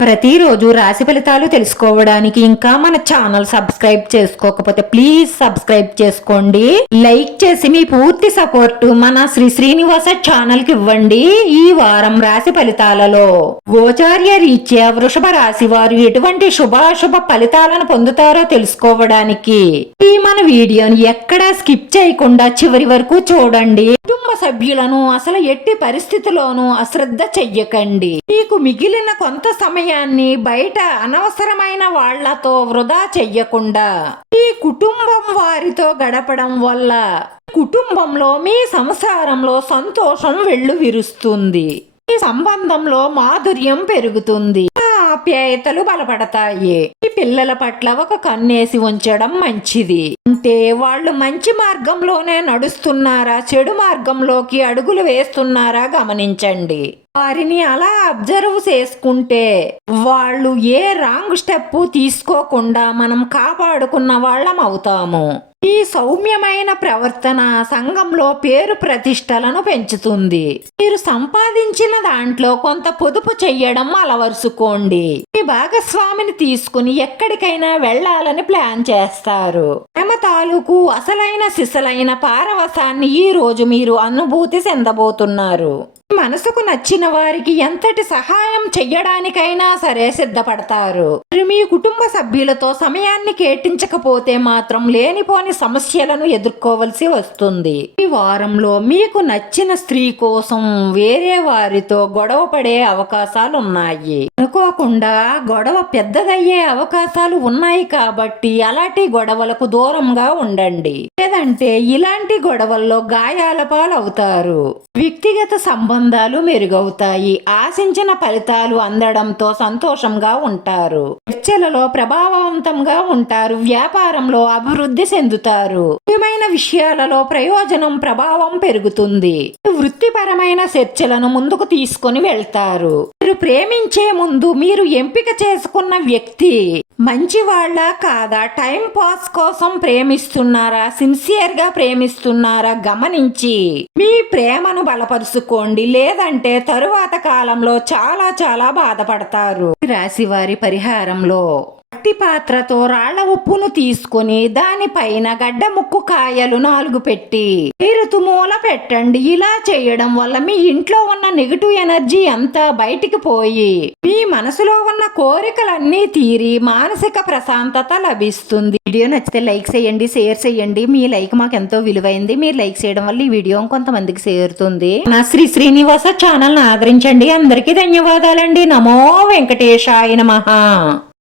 ప్రతిరోజు రాశి ఫలితాలు తెలుసుకోవడానికి ఇంకా మన ఛానల్ సబ్స్క్రైబ్ చేసుకోకపోతే ప్లీజ్ సబ్స్క్రైబ్ చేసుకోండి. లైక్ చేసి మీ పూర్తి సపోర్ట్ మన శ్రీ శ్రీనివాస ఛానల్కి ఇవ్వండి ఈ వారం రాశి ఫలితాలలో. గోచార్య రీత్యా వృషభ రాశి వారు ఎటువంటి శుభాశుభ ఫలితాలను పొందుతారో తెలుసుకోవడానికి ఈ మన వీడియోని ఎక్కడా స్కిప్ చేయకుండా చివరి వరకు చూడండి. కుటుంబ సభ్యులను అసలు ఎట్టి పరిస్థితిలోనూ అశ్రద్ధ చెయ్యకండి. మీకు మిగిలిన కొంత సమయం సమయాన్ని బయట అనవసరమైన వాళ్ళతో వృధా చెయ్యకుండా ఈ కుటుంబం వారితో గడపడం వల్ల కుటుంబంలో మీ సంసారంలో సంతోషం వెళ్ళు విరుస్తుంది ఈ సంబంధంలో మాధుర్యం పెరుగుతుంది. ఆప్యాయతలు బలపడతాయి. ఈ పిల్లల పట్ల ఒక కన్నేసి ఉంచడం మంచిది. అంటే వాళ్ళు మంచి మార్గంలోనే నడుస్తున్నారా చెడు మార్గంలోకి అడుగులు వేస్తున్నారా గమనించండి. వారిని అలా అబ్జర్వ్ చేసుకుంటే వాళ్ళు ఏ రాంగ్ స్టెప్ తీసుకోకుండా మనం కాపాడుకున్న వాళ్ళం అవుతాము. ఈ సౌమ్యమైన ప్రవర్తన సంఘంలో పేరు ప్రతిష్టలను పెంచుతుంది. మీరు సంపాదించిన దాంట్లో కొంత పొదుపు చెయ్యడం అలవరుచుకోండి. మీ భాగస్వామిని తీసుకుని ఎక్కడికైనా వెళ్ళాలని ప్లాన్ చేస్తారు. ప్రేమ తాలూకు అసలైన సిసలైన పారవసాన్ని ఈ రోజు మీరు అనుభూతి చెందబోతున్నారు. మనసుకు నచ్చిన వారికి ఎంతటి సహాయం చెయ్యడానికైనా సరే సిద్ధపడతారు. మీరు మీ కుటుంబ సభ్యులతో సమయాన్ని కేటించకపోతే మాత్రం లేనిపోని సమస్యలను ఎదుర్కోవలసి వస్తుంది. ఈ వారంలో మీకు నచ్చిన స్త్రీ కోసం వేరే వారితో గొడవ పడే అవకాశాలు ఉన్నాయి అనుకోకుండా గొడవ పెద్దదయ్యే అవకాశాలు ఉన్నాయి కాబట్టి అలాంటి గొడవలకు దూరంగా ఉండండి. లేదంటే ఇలాంటి గొడవల్లో గాయాల పాలవుతారు. వ్యక్తిగత సంబంధాలు మెరుగవుతాయి. ఆశించిన ఫలితాలు అందడంతో సంతోషంగా ఉంటారు. చర్చలలో ప్రభావవంతంగా ఉంటారు. వ్యాపారంలో అభివృద్ధి చెందుతారు. ముఖ్యమైన విషయాలలో ప్రయోజనం ప్రభావం పెరుగుతుంది. వృత్తిపరమైన చర్చలను ముందుకు తీసుకొని వెళ్తారు. మీరు ప్రేమించే ముందు మీరు ఎంపిక చేసుకున్న వ్యక్తి. మంచివాళ్ళ కాదా? టైం పాస్ కోసం ప్రేమిస్తున్నారా? సిన్సియర్గా ప్రేమిస్తున్నారా? గమనించి. మీ ప్రేమను బలపరుచుకోండి. లేదంటే తరువాత కాలంలో చాలా చాలా బాధపడతారు. రాశివారి రాశి వారి పరిహారంలో మట్టి పాత్రతో రాళ్ళ ఉప్పును తీసుకొని దానిపైన గడ్డ ముక్కు కాయలు నాలుగు పెట్టి నీరుతు మూల పెట్టండి. ఇలా చేయడం వల్ల మీ ఇంట్లో ఉన్న నెగిటివ్ ఎనర్జీ అంతా బయటికి పోయి మీ మనసులో ఉన్న కోరికలన్నీ తీరి మానసిక ప్రశాంతత లభిస్తుంది. వీడియో నచ్చితే లైక్ చేయండి షేర్ చేయండి. మీ లైక్ మాకు ఎంతో విలువైంది. మీరు లైక్ చేయడం వల్ల ఈ వీడియో కొంతమందికి చేరుతుంది. నా శ్రీ శ్రీనివాస ఛానల్ ఆదరించండి. అందరికీ ధన్యవాదాలండి. నమో వెంకటేశాయ మహా